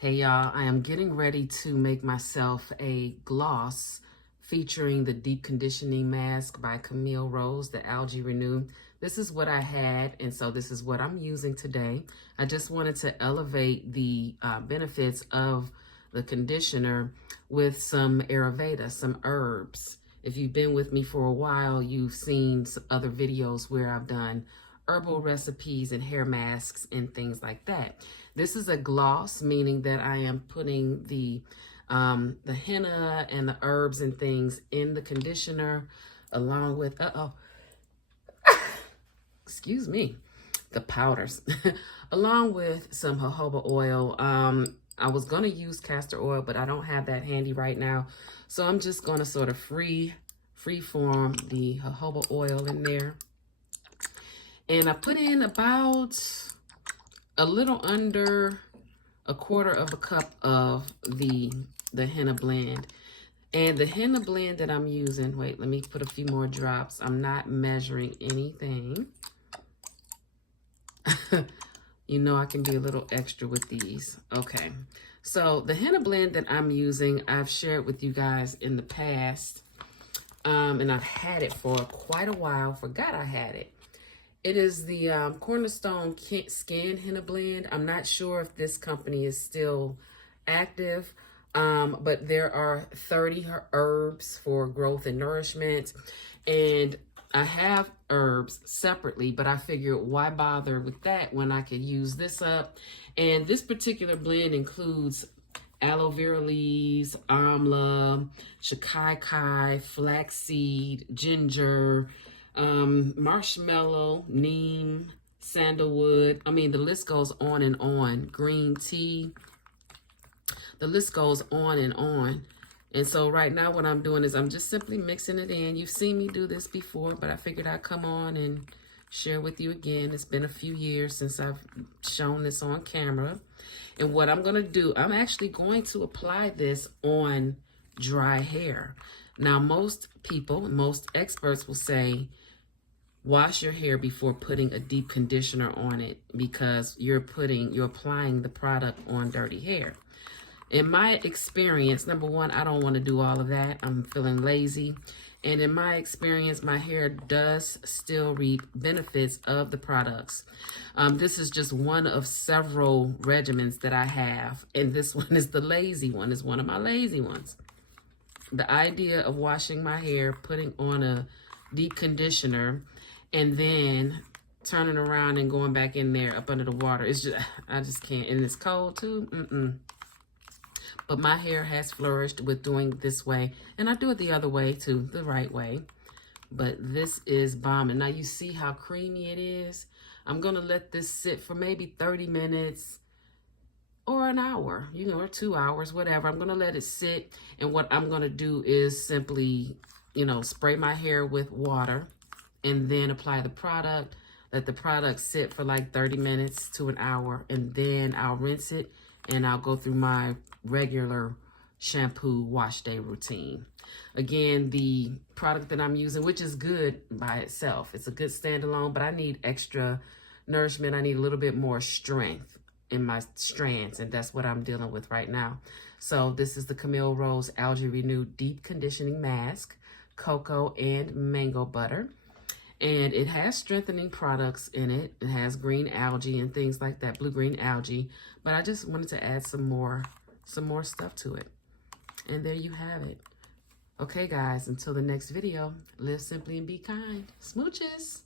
Hey y'all, I am getting ready to make myself a gloss featuring the Deep Conditioning Mask by Camille Rose, the Algae Renew. This is what I had, and so this is what I'm using today. I just wanted to elevate the benefits of the conditioner with some Ayurveda, some herbs. If you've been with me for a while, you've seen other videos where I've done herbal recipes and hair masks and things like that. This is a gloss, meaning that I am putting the henna and the herbs and things in the conditioner along with, excuse me, the powders, along with some jojoba oil. I was going to use castor oil, but I don't have that handy right now. So I'm just going to sort of free form the jojoba oil in there. And I put in about a little under a quarter of a cup of the henna blend. And the henna blend that I'm using, wait, let me put a few more drops. I'm not measuring anything. You know I can be a little extra with these. Okay, so the henna blend that I'm using, I've shared with you guys in the past. And I've had it for quite a while. Forgot I had it. It is the Cornerstone Skin Henna Blend. I'm not sure if this company is still active, but there are 30 herbs for growth and nourishment. And I have herbs separately, but I figured why bother with that when I could use this up. And this particular blend includes aloe vera leaves, amla, shikakai, flaxseed, ginger, marshmallow, neem, sandalwood. I mean, the list goes on and on. Green tea. The list goes on and on. And so right now what I'm doing is I'm just simply mixing it in. You've seen me do this before, but I figured I'd come on and share with you again. It's been a few years since I've shown this on camera. And what I'm going to do, I'm actually going to apply this on dry hair. Now, most people, most experts will say, wash your hair before putting a deep conditioner on it because you're applying the product on dirty hair. In my experience, number one, I don't want to do all of that. I'm feeling lazy. And in my experience, my hair does still reap benefits of the products. This is just one of several regimens that I have. And this one is the lazy one. It's one of my lazy ones. The idea of washing my hair, putting on a deep conditioner, and then turning around and going back in there up under the water. It's just, I just can't. And it's cold too. But my hair has flourished with doing it this way. And I do it the other way too, the right way. But this is bomb. And now you see how creamy it is. I'm going to let this sit for maybe 30 minutes or an hour, you know, or 2 hours, whatever. I'm going to let it sit. And what I'm going to do is simply, you know, spray my hair with water and then apply the product. Let the product sit for like 30 minutes to an hour. And then I'll rinse it and I'll go through my regular shampoo wash day routine. Again, the product that I'm using, which is good by itself, it's a good standalone, but I need extra nourishment. I need a little bit more strength in my strands, and that's what I'm dealing with right now. So this is the Camille Rose Algae Renew Deep Conditioning Mask, cocoa and mango butter. And it has strengthening products in it. It has green algae and things like that, blue-green algae. But I just wanted to add some more stuff to it. And there you have it. Okay, guys, until the next video, live simply and be kind. Smooches.